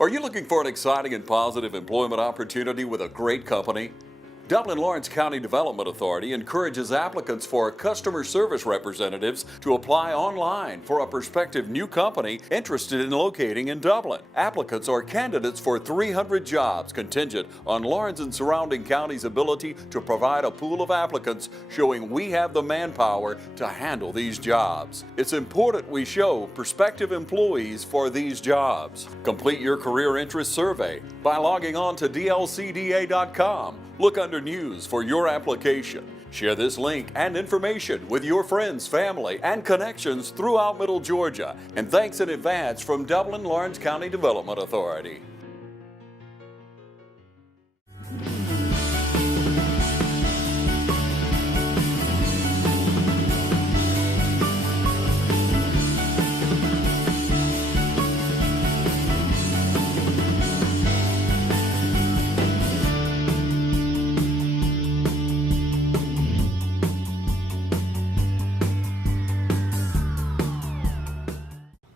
Are you looking for an exciting and positive employment opportunity with a great company? Dublin-Lawrence County Development Authority encourages applicants for customer service representatives to apply online for a prospective new company interested in locating in Dublin. Applicants are candidates for 300 jobs contingent on Lawrence and surrounding counties' ability to provide a pool of applicants showing we have the manpower to handle these jobs. It's important we show prospective employees for these jobs. Complete your career interest survey by logging on to dlcda.com. Look under News for your application. Share this link and information with your friends, family, and connections throughout Middle Georgia. And thanks in advance from Dublin-Lawrence County Development Authority.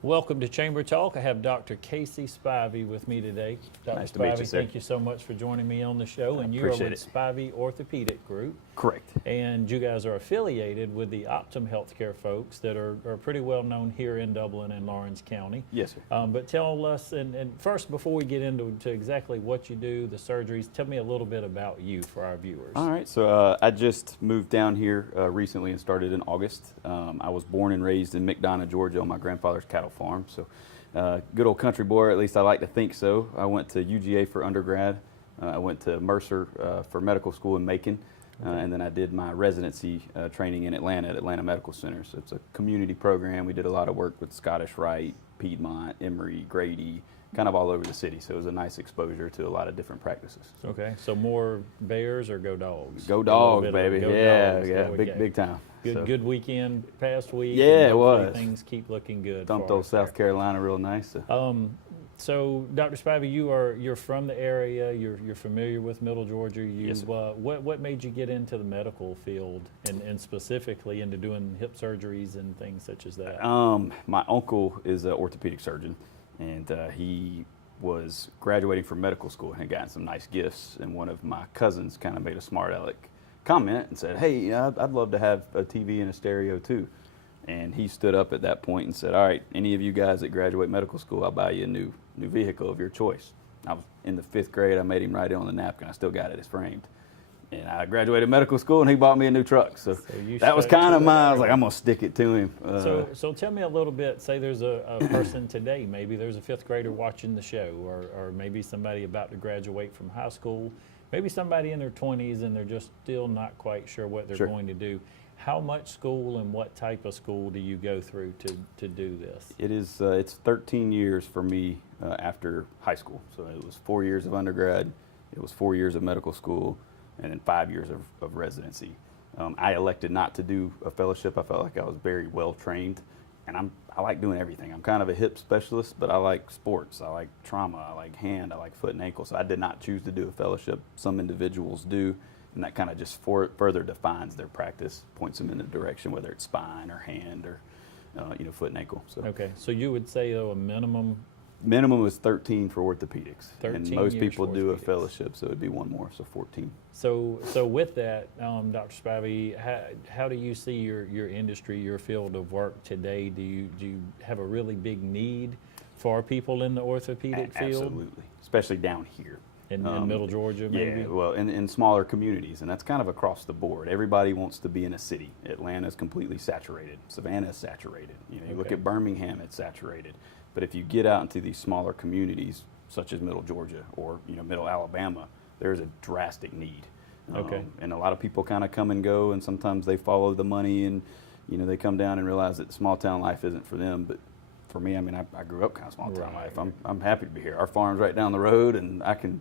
Welcome to Chamber Talk. I have Dr. Casey Spivey with me today. Dr. Nice to meet you, sir. Thank you so much for joining me on the show. And you are with Spivey Orthopedic Group. Correct. And you guys are affiliated with the Optum Healthcare folks that are pretty well known here in Dublin and Lawrence County. Yes, sir. But tell us, and first, before we get into exactly what you do, the surgeries, tell me a little bit about you for our viewers. All right. So I just moved down here recently and started in August. I was born and raised in McDonough, Georgia on my grandfather's cattle farm. So good old country boy, or at least I like to think so. I went to UGA for undergrad. I went to Mercer for medical school in Macon. And then I did my residency training in Atlanta at Atlanta Medical Center. So it's a community program. We did a lot of work with Scottish Rite, Piedmont, Emory, Grady, kind of all over the city. So it was a nice exposure to a lot of different practices. Okay, so more Bears or go Dogs? Go Dogs, baby. Go yeah, Dogs. yeah, Okay. big time. Good weekend past week. Yeah, and it was. Things keep looking good. Dumped for old us there. South Carolina real nice. So, Dr. Spivey, you're from the area. You're familiar with Middle Georgia. Yes, sir. What made you get into the medical field and specifically into doing hip surgeries and things such as that? My uncle is an orthopedic surgeon, and he was graduating from medical school and had gotten some nice gifts. And one of my cousins kind of made a smart aleck comment and said, "Hey, I'd love to have a TV and a stereo too." And he stood up at that point and said, "All right, any of you guys that graduate medical school, I'll buy you a new vehicle of your choice." I was in the 5th grade. I made him write it on the napkin. I still got it. It's framed. And I graduated medical school, and he bought me a new truck. So that was kind of I was like, I'm going to stick it to him. So tell me a little bit, say there's a person today, maybe there's a 5th grader watching the show, or maybe somebody about to graduate from high school, maybe somebody in their 20s and they're just still not quite sure what they're going to do. How much school and what type of school do you go through to do this? It is, it's 13 years for me after high school. So it was 4 years of undergrad, it was 4 years of medical school, and then 5 years of residency. I elected not to do a fellowship. I felt like I was very well trained, and I like doing everything. I'm kind of a hip specialist, but I like sports, I like trauma, I like hand, I like foot and ankle. So I did not choose to do a fellowship. Some individuals do. And that kind of just further defines their practice, points them in the direction, whether it's spine or hand or foot and ankle. So okay, so you would say though a minimum was 13 for orthopedics, 13 and most years people for do a orthopedics. fellowship, so it'd be one more, so 14. So with that, Dr. Spivey, how do you see your industry, your field of work today? Do you have a really big need for people in the orthopedic field? Absolutely, especially down here. In Middle Georgia, maybe? Yeah, well, in smaller communities, and that's kind of across the board. Everybody wants to be in a city. Atlanta's completely saturated. Savannah's saturated. You look at Birmingham, it's saturated. But if you get out into these smaller communities, such as Middle Georgia or Middle Alabama, there's a drastic need. And a lot of people kind of come and go, and sometimes they follow the money, and they come down and realize that small town life isn't for them. But for me, I mean, I grew up kind of small town life. I'm happy to be here. Our farm's right down the road, and I can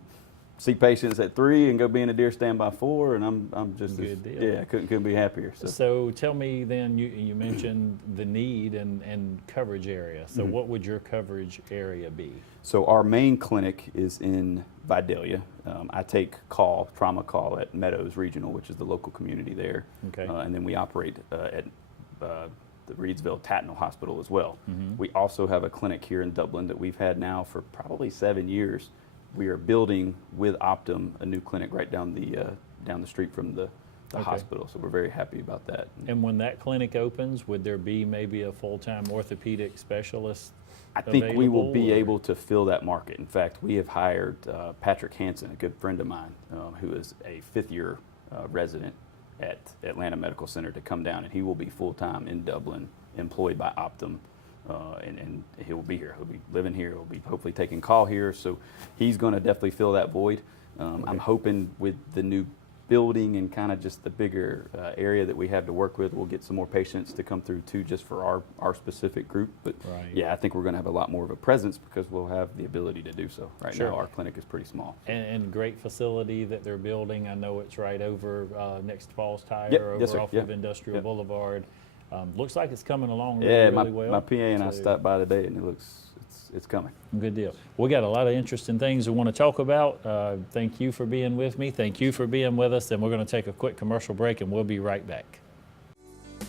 see patients at 3 and go be in a deer stand by 4, and I'm just Good deal. Yeah, I couldn't be happier. So tell me then, you mentioned the need and coverage area. So what would your coverage area be? So our main clinic is in Vidalia. I take trauma call at Meadows Regional, which is the local community there. Okay. And then we operate at the Reedsville Tatnall Hospital as well. We also have a clinic here in Dublin that we've had now for probably 7 years. We are building with Optum a new clinic right down the street from the hospital, so we're very happy about that. And when that clinic opens, would there be maybe a full-time orthopedic specialist I think we will be or- able to fill that market. In fact, we have hired Patrick Hansen, a good friend of mine, who is a fifth-year resident at Atlanta Medical Center, to come down, and he will be full-time in Dublin, employed by Optum, and he will be here. He'll be living here. He'll be hopefully taking call here, so he's going to definitely fill that void. I'm hoping with the new building and kind of just the bigger area that we have to work with, we'll get some more patients to come through too, just for our specific group. But yeah, I think we're going to have a lot more of a presence because we'll have the ability to do so. Right now, our clinic is pretty small. And great facility that they're building. I know it's right over next to Falls Tire, Yep. off of Industrial Boulevard. Looks like it's coming along Yeah, really well. my PA and I stopped by today, and it looks it's coming. Good deal. We got a lot of interesting things we want to talk about. Thank you for being with me. Thank you for being with us. And we're going to take a quick commercial break, and we'll be right back.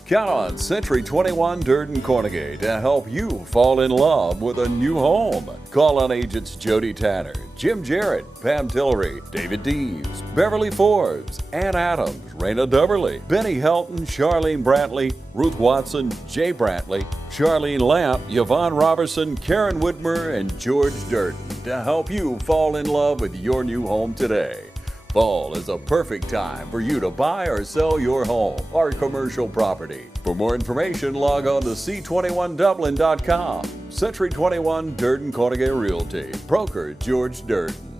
Count on Century 21 Durden Cornegay to help you fall in love with a new home. Call on agents Jody Tanner, Jim Jarrett, Pam Tillery, David Deeves, Beverly Forbes, Ann Adams, Raina Duberly, Benny Helton, Charlene Brantley, Ruth Watson, Jay Brantley, Charlene Lamp, Yvonne Robertson, Karen Whitmer, and George Durden to help you fall in love with your new home today. Fall is a perfect time for you to buy or sell your home or commercial property. For more information, log on to c21dublin.com. Century 21 Durden Cornegay Realty. Broker George Durden.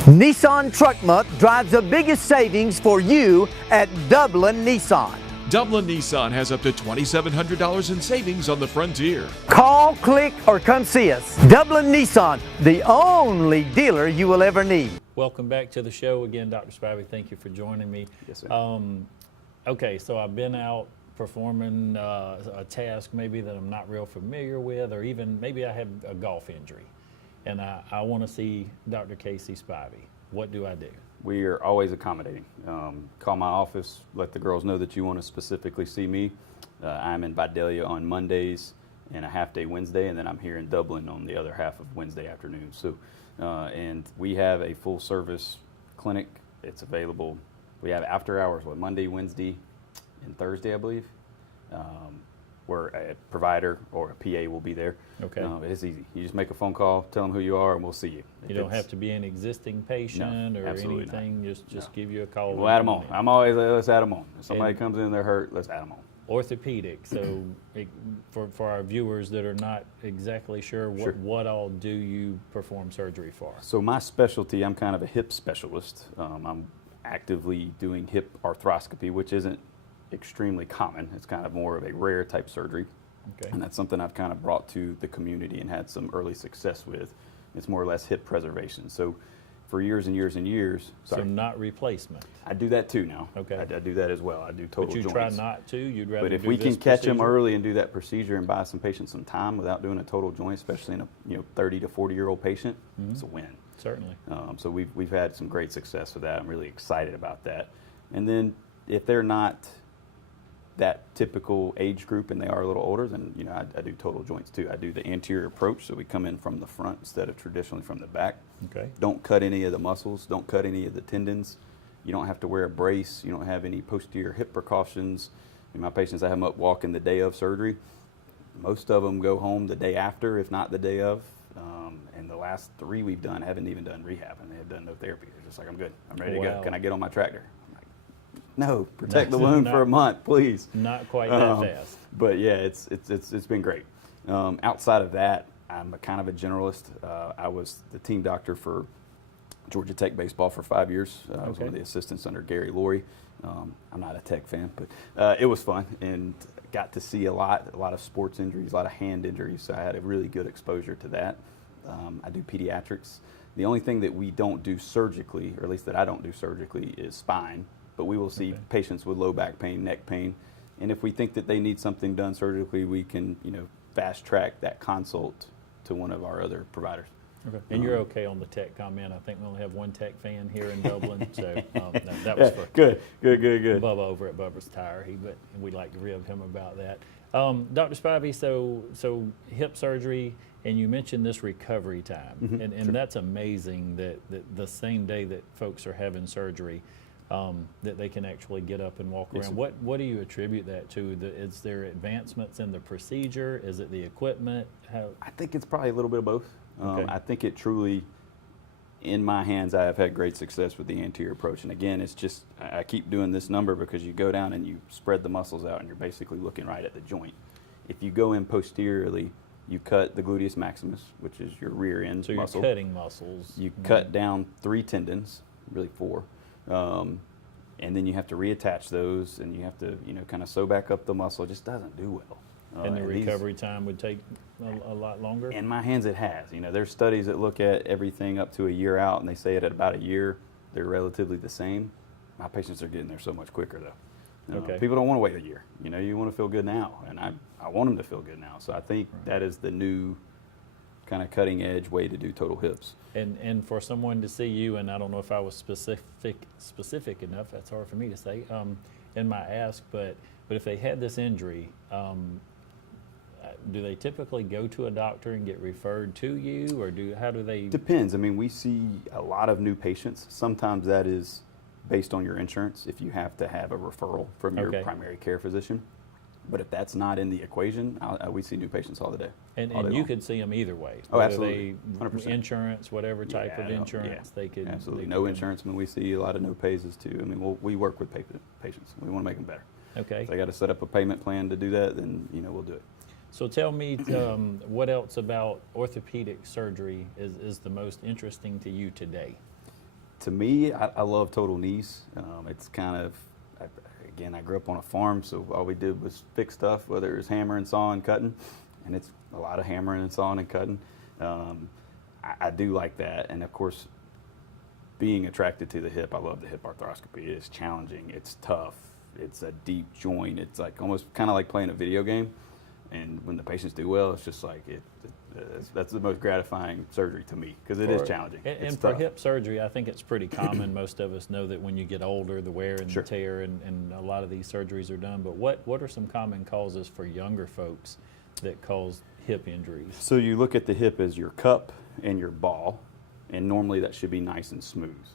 Nissan Truck Month drives the biggest savings for you at Dublin Nissan. Dublin Nissan has up to $2,700 in savings on the Frontier. Call, click, or come see us. Dublin Nissan, the only dealer you will ever need. Welcome back to the show again, Dr. Spivey. Thank you for joining me. Yes, sir. Okay, so I've been out performing a task maybe that I'm not real familiar with, or even maybe I have a golf injury, and I want to see Dr. Casey Spivey. What do I do? We are always accommodating. Call my office, let the girls know that you want to specifically see me. I'm in Vidalia on Mondays and a half day Wednesday, and then I'm here in Dublin on the other half of Wednesday afternoon. So, and we have a full service clinic. It's available. We have after hours, Monday, Wednesday, and Thursday, I believe. Where a provider or a PA will be there. Okay. It's easy. You just make a phone call, tell them who you are, and we'll see you. You don't have to be an existing patient or absolutely anything. Just give you a call. We'll add them on. I'm always let's add them on. If somebody comes in, they're hurt, let's add them on. Orthopedic. So for our viewers that are not exactly sure, what all do you perform surgery for? So my specialty, I'm kind of a hip specialist. I'm actively doing hip arthroscopy, which isn't extremely common. It's kind of more of a rare type surgery. Okay. And that's something I've kind of brought to the community and had some early success with. It's more or less hip preservation. So for years and years and years. So not replacement. I do that too now. Okay. I do that as well. I do total But you joints. try not to. You'd rather. But if do we this can catch them procedure? early and do that procedure and buy some patients some time without doing a total joint, especially in a 30 to 40-year-old patient, it's a win. Certainly. So we've had some great success with that. I'm really excited about that. And then if they're not that typical age group and they are a little older, then I do total joints too. I do the anterior approach, so we come in from the front instead of traditionally from the back. Okay. Don't cut any of the muscles, don't cut any of the tendons. You don't have to wear a brace, you don't have any posterior hip precautions. My patients, I have them up walking the day of surgery. Most of them go home the day after, if not the day of. And the last 3 we've done haven't even done rehab, and they have done no therapy. They're just like, I'm good, I'm ready to go. Can I get on my tractor? No, protect the wound for a month, please. Not quite that fast. But yeah, it's been great. Outside of that, I'm kind of a generalist. I was the team doctor for Georgia Tech baseball for 5 years. I was one of the assistants under Gary Laurie. I'm not a Tech fan, but it was fun and got to see a lot of sports injuries, a lot of hand injuries. So I had a really good exposure to that. I do pediatrics. The only thing that we don't do surgically, or at least that I don't do surgically, is spine. But we will see patients with low back pain, neck pain, and if we think that they need something done surgically, we can fast track that consult to one of our other providers. Okay. And you're okay on the tech comment. I think we only have one tech fan here in Dublin, so no, that was for Good. Bubba over at Bubba's Tire. But we like to rib him about that. Dr. Spivey, so hip surgery, and you mentioned this recovery time, and that's amazing that the same day that folks are having surgery, that they can actually get up and walk around. What do you attribute that to? Is there advancements in the procedure? Is it the equipment? I think it's probably a little bit of both. Okay. I think it truly, in my hands, I have had great success with the anterior approach. And again, it's just, I keep doing this number because you go down and you spread the muscles out and you're basically looking right at the joint. If you go in posteriorly, you cut the gluteus maximus, which is your rear end muscle. So you're cutting muscles. You cut down 3 tendons, really 4. And then you have to reattach those, and you have to, kind of sew back up the muscle. It just doesn't do well. And the recovery time would take a lot longer? In my hands, it has. There's studies that look at everything up to a year out, and they say it at about a year, they're relatively the same. My patients are getting there so much quicker, though. Okay. People don't want to wait a year. You want to feel good now, and I want them to feel good now. So I think that is the new kind of cutting edge way to do total hips. And for someone to see you, and I don't know if I was specific enough, that's hard for me to say, in my ask, but if they had this injury, do they typically go to a doctor and get referred to you, or how do they? Depends. We see a lot of new patients. Sometimes that is based on your insurance, if you have to have a referral from your primary care physician. But if that's not in the equation, we see new patients all the day. And you long. could see them either way. Oh, absolutely. 100%. Insurance, whatever type of insurance, they could. Absolutely. No insurance. We see a lot of no pays too. We work with patients. We want to make them better. Okay. If they got to set up a payment plan to do that, then we'll do it. So tell me, what else about orthopedic surgery is the most interesting to you today? To me, I love total knees. It's kind of, again, I grew up on a farm, so all we did was fix stuff, whether it was hammering, sawing, cutting, and it's a lot of hammering and sawing and cutting. I do like that, and of course, being attracted to the hip, I love the hip arthroscopy. It is challenging, it's tough, it's a deep joint, it's like almost kind of like playing a video game. And when the patients do well, it's just like that's the most gratifying surgery to me, because it is challenging. And for hip surgery, I think it's pretty common. Most of us know that when you get older, the wear and the tear, and a lot of these surgeries are done. But what are some common causes for younger folks that cause hip injuries? So you look at the hip as your cup and your ball, and normally that should be nice and smooth.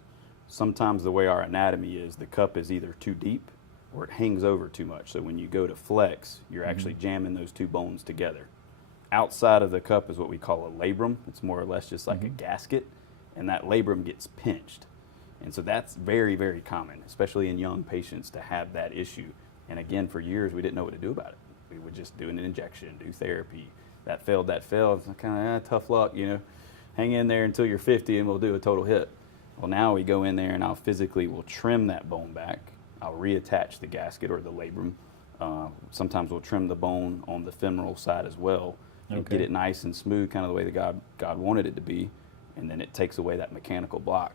Sometimes the way our anatomy is, the cup is either too deep or it hangs over too much. So when you go to flex, you're actually jamming those two bones together. Outside of the cup is what we call a labrum. It's more or less just like a gasket, and that labrum gets pinched. And so that's very, very common, especially in young patients, to have that issue. And again, for years, we didn't know what to do about it. We would just do an injection, do therapy. That failed. It's kind of tough luck, Hang in there until you're 50 and we'll do a total hip. Well, now we go in there and we'll trim that bone back. I'll reattach the gasket or the labrum. Sometimes we'll trim the bone on the femoral side as well and get it nice and smooth, kind of the way that God wanted it to be. And then it takes away that mechanical block,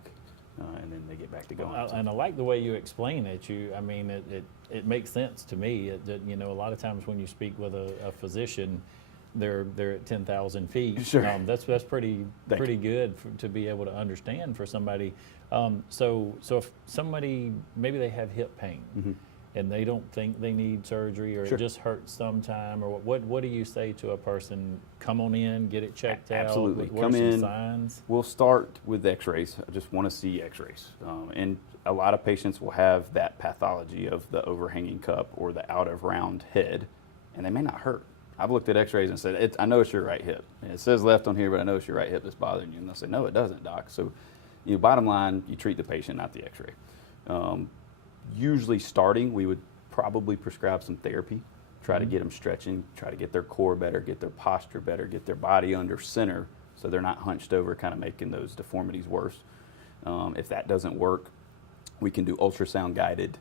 and then they get back to going. And I like the way you explain it. It makes sense to me. A lot of times when you speak with a physician, they're at 10,000 feet. Sure. That's pretty good to be able to understand for somebody. So if somebody, maybe they have hip pain and they don't think they need surgery, or it just hurts sometime, or what do you say to a person? Come on in, get it checked out. Absolutely. What Come are some in. signs? We'll start with x-rays. I just want to see x-rays. And a lot of patients will have that pathology of the overhanging cup or the out of round head, and they may not hurt. I've looked at x-rays and said, I know it's your right hip. And it says left on here, but I know it's your right hip that's bothering you. And they'll say, no, it doesn't, doc. So, bottom line, you treat the patient, not the x-ray. Usually starting, we would probably prescribe some therapy, try to get them stretching, try to get their core better, get their posture better, get their body under center so they're not hunched over, kind of making those deformities worse. If that doesn't work, we can do ultrasound-guided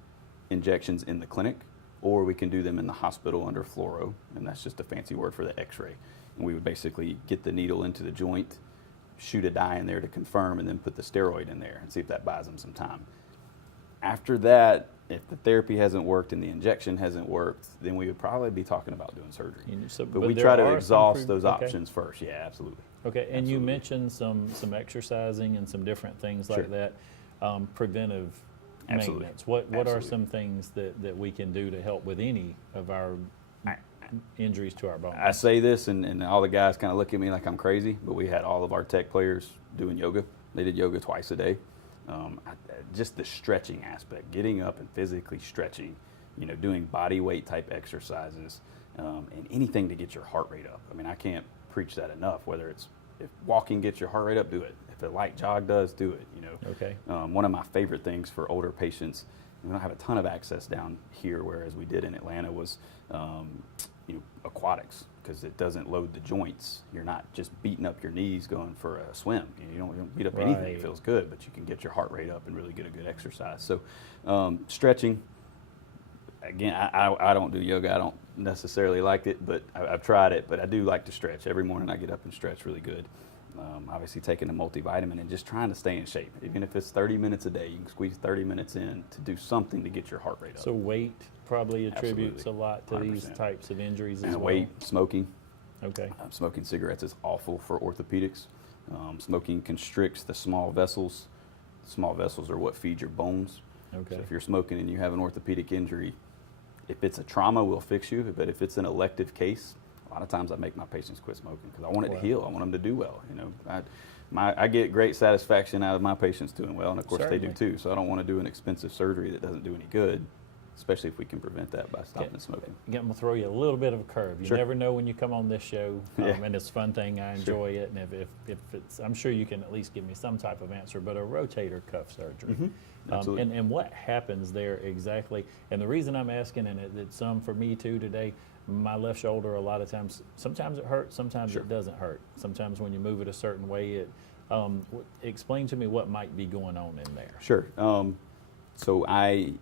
injections in the clinic, or we can do them in the hospital under fluoro, and that's just a fancy word for the x-ray. And we would basically get the needle into the joint, shoot a dye in there to confirm, and then put the steroid in there and see if that buys them some time. After that, if the therapy hasn't worked and the injection hasn't worked, then we would probably be talking about doing surgery. But we there try to are some exhaust those okay. options first. Yeah, absolutely. Okay, and you Absolutely. mentioned some exercising and some different things like Sure. that, preventive Absolutely. maintenance. What are Absolutely. some things that we can do to help with any of our injuries to our bones? I say this, and all the guys kind of look at me like I'm crazy, but we had all of our tech players doing yoga. They did yoga twice a day. Just the stretching aspect, getting up and physically stretching, doing body weight type exercises, and anything to get your heart rate up. I mean, I can't preach that enough. Whether it's if walking gets your heart rate up, do it. If a light jog does, do it. Okay. One of my favorite things for older patients, we don't have a ton of access down here, whereas we did in Atlanta, was aquatics, because it doesn't load the joints. You're not just beating up your knees going for a swim. You don't beat up anything. Right. It feels good, but you can get your heart rate up and really get a good exercise. So stretching, again, I don't do yoga. I don't necessarily like it, but I've tried it. But I do like to stretch. Every morning I get up and stretch really good. Obviously taking a multivitamin and just trying to stay in shape. Even if it's 30 minutes a day, you can squeeze 30 minutes in to do something to get your heart rate up. So weight probably attributes Absolutely. a lot to these 100%. types of injuries as And well. weight, smoking. Okay. Smoking cigarettes is awful for orthopedics. Smoking constricts the small vessels. Small vessels are what feed your bones. Okay. So if you're smoking and you have an orthopedic injury, if it's a trauma, we'll fix you. But if it's an elective case, a lot of times I make my patients quit smoking because I want it to heal. I want them to do well. I get great satisfaction out of my patients doing well, and of course they do Certainly. too. So I don't want to do an expensive surgery that doesn't do any good, especially if we can prevent that by stopping smoking. Again, I'm gonna throw you a little bit of a curve. You Sure. never know when you come on this show, Yeah. and it's a fun thing. I enjoy it, and if it's, I'm sure you can at least give me some type of answer. But a rotator cuff surgery, Absolutely. and what happens there exactly? And the reason I'm asking, and it's some for me too today. My left shoulder, a lot of times, sometimes it hurts, sometimes Sure. it doesn't hurt. Sometimes when you move it a certain way, it. Explain to me what might be going on in there. Sure. So I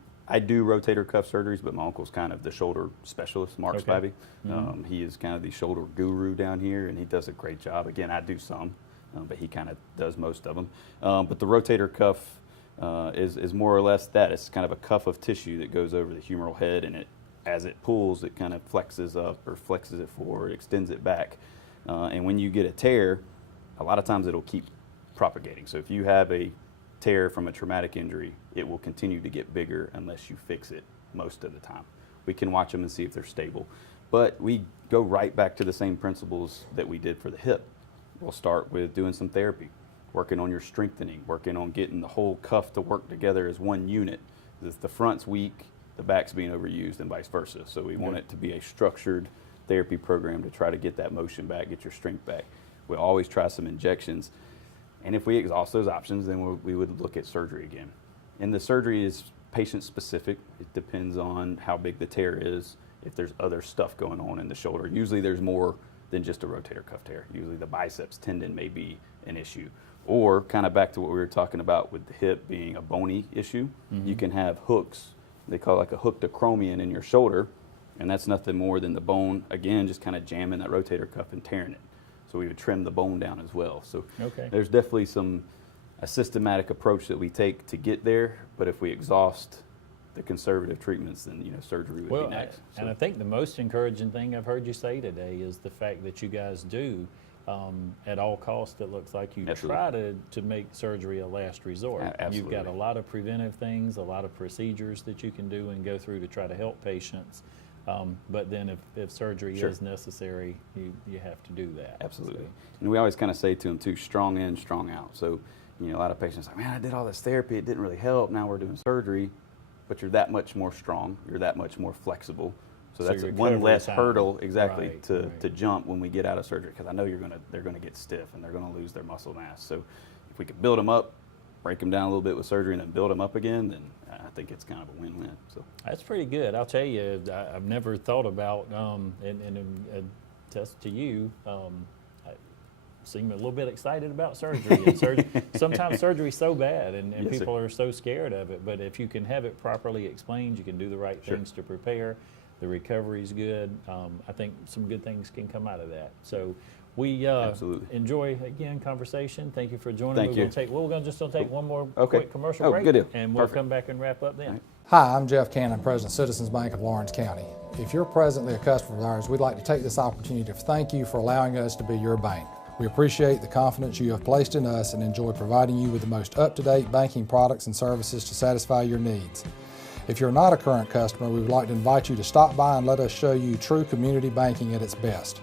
do rotator cuff surgeries, but my uncle's kind of the shoulder specialist, Mark Okay. Spivey. He is kind of the shoulder guru down here, and he does a great job. Again, I do some, but he kind of does most of them. But the rotator cuff is more or less that. It's kind of a cuff of tissue that goes over the humeral head, and as it pulls, it kind of flexes up or flexes it forward, extends it back. And when you get a tear, a lot of times it'll keep propagating. So if you have a tear from a traumatic injury, it will continue to get bigger unless you fix it most of the time. We can watch them and see if they're stable. But we go right back to the same principles that we did for the hip. We'll start with doing some therapy, working on your strengthening, working on getting the whole cuff to work together as one unit. If the front's weak, the back's being overused and vice versa. So we want it to be a structured therapy program to try to get that motion back, get your strength back. We'll always try some injections. And if we exhaust those options, then we would look at surgery again. And the surgery is patient specific. It depends on how big the tear is, if there's other stuff going on in the shoulder. Usually there's more than just a rotator cuff tear. Usually the biceps tendon may be an issue. Or kind of back to what we were talking about with the hip being a bony issue, you can have hooks. They call it like a hooked acromion in your shoulder, and that's nothing more than the bone, again, just kind of jamming that rotator cuff and tearing it. So we would trim the bone down as well. So there's definitely a systematic approach that we take to get there, but if we exhaust the conservative treatments, then surgery would be next. And I think the most encouraging thing I've heard you say today is the fact that you guys do, at all costs, it looks like you try to make surgery a last resort. You've got a lot of preventive things, a lot of procedures that you can do and go through to try to help patients. But then if surgery is necessary, you have to do that. Absolutely. So. And we always kind of say to them too, strong in, strong out. So, a lot of patients are like, man, I did all this therapy, it didn't really help, now we're doing surgery, but you're that much more strong, you're that much more flexible. So that's one less hurdle to jump when we get out of surgery, because I know they're gonna get stiff and they're gonna lose their muscle mass. So if we could build them up, break them down a little bit with surgery, and then build them up again, then I think it's kind of a win-win. So that's pretty good. I'll tell you, I've never thought about, and attest to you, I seem a little bit excited about surgery. And sometimes surgery's so bad, and people are so scared of it. But if you can have it properly explained, you can do the right things to prepare. The recovery's good. I think some good things can come out of that. So we enjoy, again, conversation. Thank you for joining. Thank you. We're going to take one more Okay. quick commercial Oh, break, good deal. and we'll Perfect. come back and wrap up then. All right. Hi, I'm Jeff Cannon, President of Citizens Bank of Lawrence County. If you're presently a customer of ours, we'd like to take this opportunity to thank you for allowing us to be your bank. We appreciate the confidence you have placed in us and enjoy providing you with the most up-to-date banking products and services to satisfy your needs. If you're not a current customer, we would like to invite you to stop by and let us show you true community banking at its best.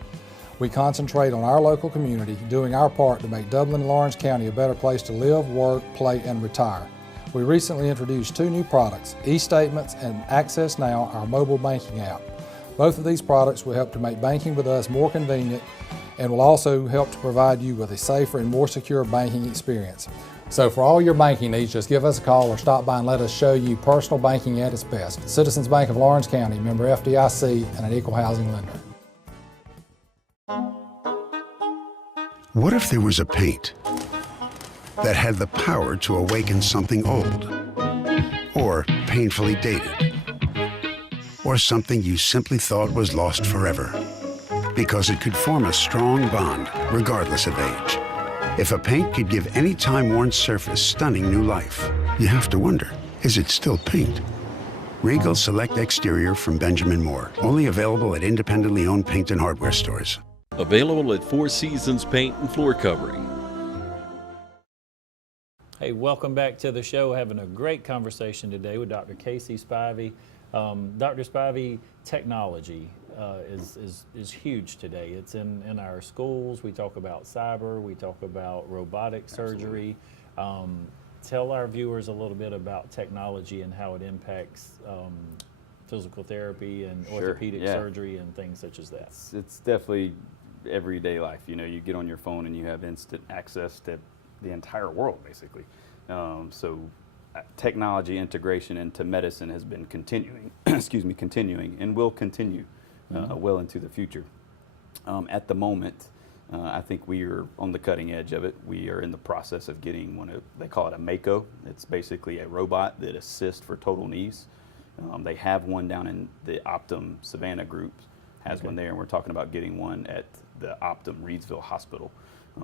We concentrate on our local community, doing our part to make Dublin and Lawrence County a better place to live, work, play, and retire. We recently introduced 2 new products, eStatements and Access Now, our mobile banking app. Both of these products will help to make banking with us more convenient and will also help to provide you with a safer and more secure banking experience. So for all your banking needs, just give us a call or stop by and let us show you personal banking at its best. Citizens Bank of Lawrence County, member FDIC, and an equal housing lender. What if there was a paint that had the power to awaken something old, or painfully dated, or something you simply thought was lost forever, because it could form a strong bond regardless of age? If a paint could give any time-worn surface stunning new life, you have to wonder, is it still paint? Regal Select Exterior from Benjamin Moore, only available at independently owned paint and hardware stores. Available at Four Seasons Paint and Floor Covering. Hey, welcome back to the show. Having a great conversation today with Dr. Casey Spivey. Dr. Spivey, technology is huge today. It's in our schools. We talk about cyber. We talk about robotic surgery. Tell our viewers a little bit about technology and how it impacts physical therapy and orthopedic surgery and things such as that. It's definitely everyday life. You know, you get on your phone and you have instant access to the entire world, basically. Technology integration into medicine has been continuing, continuing, and will continue well into the future. At the moment, I think we are on the cutting edge of it. We are in the process of getting they call it a Mako. It's basically a robot that assists for total knees. They have one down in the Optum Savannah group, has one there, and we're talking about getting one at the Optum Reedsville Hospital.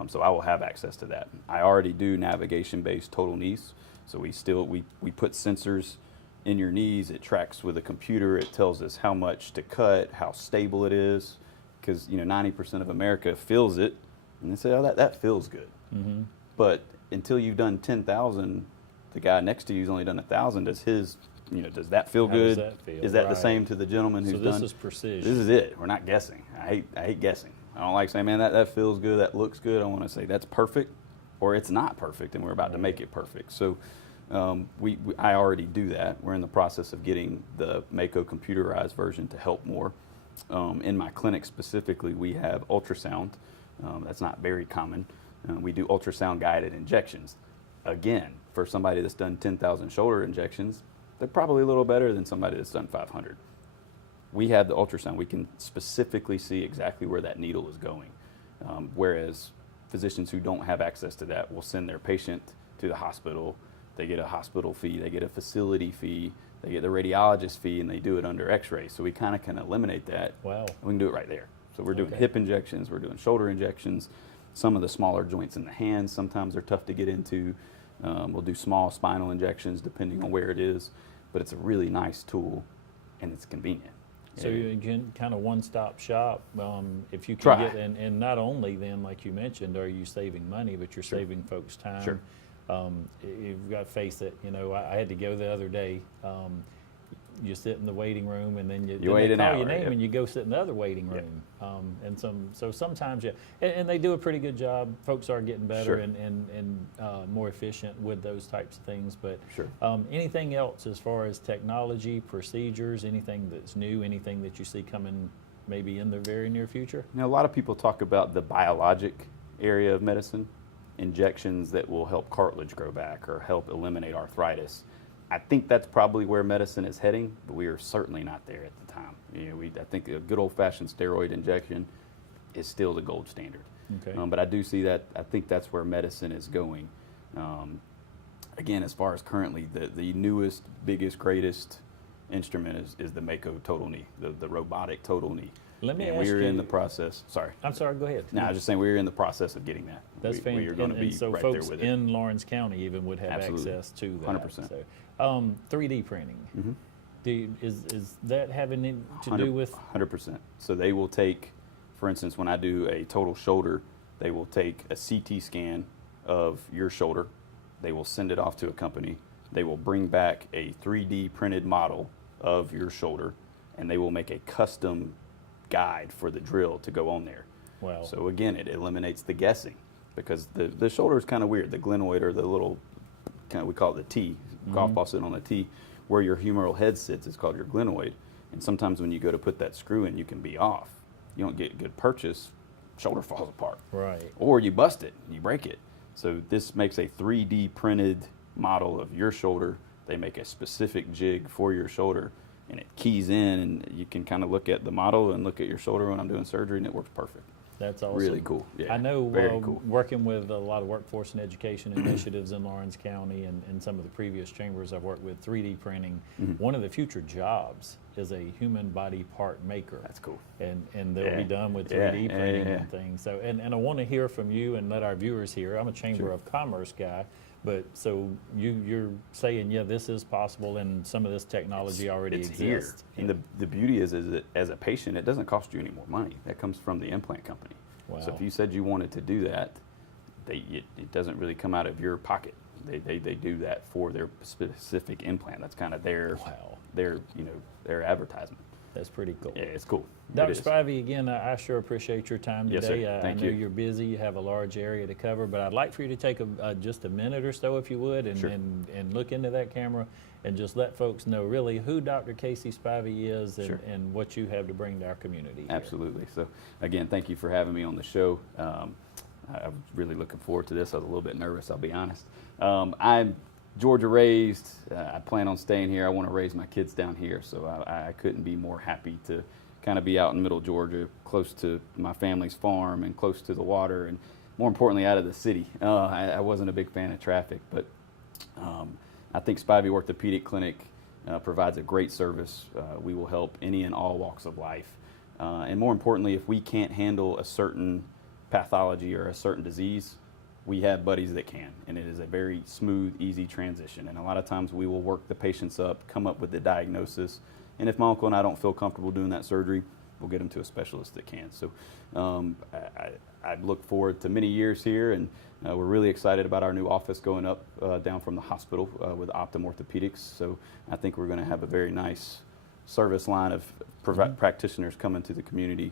So I will have access to that. I already do navigation-based total knees. So we put sensors in your knees. It tracks with a computer. It tells us how much to cut, how stable it is, because 90% of America feels it, and they say, oh, that feels good. Mm-hmm. But until you've done 10,000, the guy next to you's only done 1,000. Does that feel How good? does that feel? Is that the Right. same to the gentleman who's done? So this is precision. This is it. We're not guessing. I hate guessing. I don't like saying, man, that feels good, that looks good. I want to say that's perfect, or it's not perfect, and we're about to make it perfect. So I already do that. We're in the process of getting the Mako computerized version to help more. In my clinic specifically, we have ultrasound. That's not very common. We do ultrasound guided injections. Again, for somebody that's done 10,000 shoulder injections, they're probably a little better than somebody that's done 500. We have the ultrasound. We can specifically see exactly where that needle is going. Whereas physicians who don't have access to that will send their patient to the hospital. They get a hospital fee, they get a facility fee, they get the radiologist fee, and they do it under x-ray. So we kind of can eliminate that. Wow. We can do it right there. So we're doing hip injections, we're doing shoulder injections. Some of the smaller joints in the hands, sometimes they're tough to get into. We'll do small spinal injections depending on where it is. But it's a really nice tool, and it's convenient. So you can kind of one-stop shop if you can Try. get, and not only then, like you mentioned, are you saving money, but you're saving folks time. Sure. You've got to face it. I had to go the other day. You sit in the waiting room, and then You wait they an call hour, your name, yep. and you go sit in the other waiting room. So sometimes and they do a pretty good job. Folks are getting better Sure. and more efficient with those types of things. But Sure. anything else as far as technology, procedures, anything that's new, anything that you see coming maybe in the very near future? A lot of people talk about the biologic area of medicine, injections that will help cartilage grow back or help eliminate arthritis. I think that's probably where medicine is heading, but we are certainly not there at the time. I think a good old-fashioned steroid injection is still the gold standard. Okay. But I do see that. I think that's where medicine is going. Again, as far as currently, the newest, biggest, greatest instrument is the Mako total knee, the robotic total knee. Let me and ask we're you. in the process. Sorry. I'm sorry. Go ahead. No, I was just saying we're in the process of getting that. That's We are fantastic. going to be And so right folks there with it. in Lawrence County even would have Absolutely. access to that. 100%. So, 3D printing. Is that having anything to do with? 100%. So they will take, for instance, when I do a total shoulder, they will take a CT scan of your shoulder. They will send it off to a company. They will bring back a 3D printed model of your shoulder, and they will make a custom guide for the drill to go on there. Wow. So again, it eliminates the guessing, because the shoulder is kind of weird. The glenoid, or the little, we call it the T, golf ball sitting on the T, where your humeral head sits is called your glenoid. And sometimes when you go to put that screw in, you can be off. You don't get good purchase, shoulder falls apart. Right. Or you bust it, you break it. So this makes a 3D printed model of your shoulder. They make a specific jig for your shoulder, and it keys in, and you can kind of look at the model and look at your shoulder when I'm doing surgery, and it works perfect. That's awesome. Really cool. Yeah, I know very cool. working with a lot of workforce and education initiatives in Lawrence County and some of the previous chambers I've worked with, 3D printing, one of the future jobs is a human body part maker. That's cool. And they'll be done with Yeah, 3D yeah, printing yeah. and things. So and I want to hear from you and let our viewers hear. I'm a Chamber of Commerce guy, but so you're saying, yeah, this is possible and some of this technology already It's exists. here. And the beauty is that as a patient, it doesn't cost you any more money. That comes from the implant company. Wow. So if you said you wanted to do that, it doesn't really come out of your pocket. They do that for their specific implant. That's kind of their their advertisement. That's pretty cool. Yeah, it's cool. Dr. It is. Spivey, again, I sure appreciate your time Yes, today. sir. I Thank know you. you're busy. You have a large area to cover, but I'd like for you to take just a minute or so, if you would, and, Sure. and look into that camera and just let folks know really who Dr. Casey Spivey is and, Sure. and what you have to bring to our community here. Absolutely. So again, thank you for having me on the show. I'm really looking forward to this. I was a little bit nervous, I'll be honest. I'm Georgia raised. I plan on staying here. I want to raise my kids down here, so I couldn't be more happy to kind of be out in middle Georgia, close to my family's farm and close to the water, and more importantly, out of the city. I wasn't a big fan of traffic, but I think Spivey Orthopedic Clinic provides a great service. We will help any and all walks of life. And more importantly, if we can't handle a certain pathology or a certain disease, we have buddies that can, and it is a very smooth, easy transition. And a lot of times we will work the patients up, come up with the diagnosis, and if my uncle and I don't feel comfortable doing that surgery, we'll get them to a specialist that can. So I look forward to many years here, and we're really excited about our new office going up down from the hospital with Optum Orthopedics. So I think we're going to have a very nice service line of practitioners coming to the community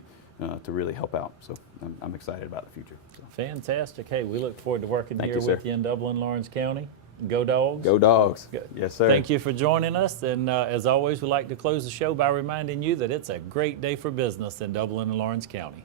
to really help out. So I'm excited about the future. So. Fantastic. Hey, we look forward to working Thank here you, with sir. you in Dublin, Lawrence County. Go Dogs. Go Dogs. Yes, sir. Thank you for joining us. And as always, we like to close the show by reminding you that it's a great day for business in Dublin and Lawrence County.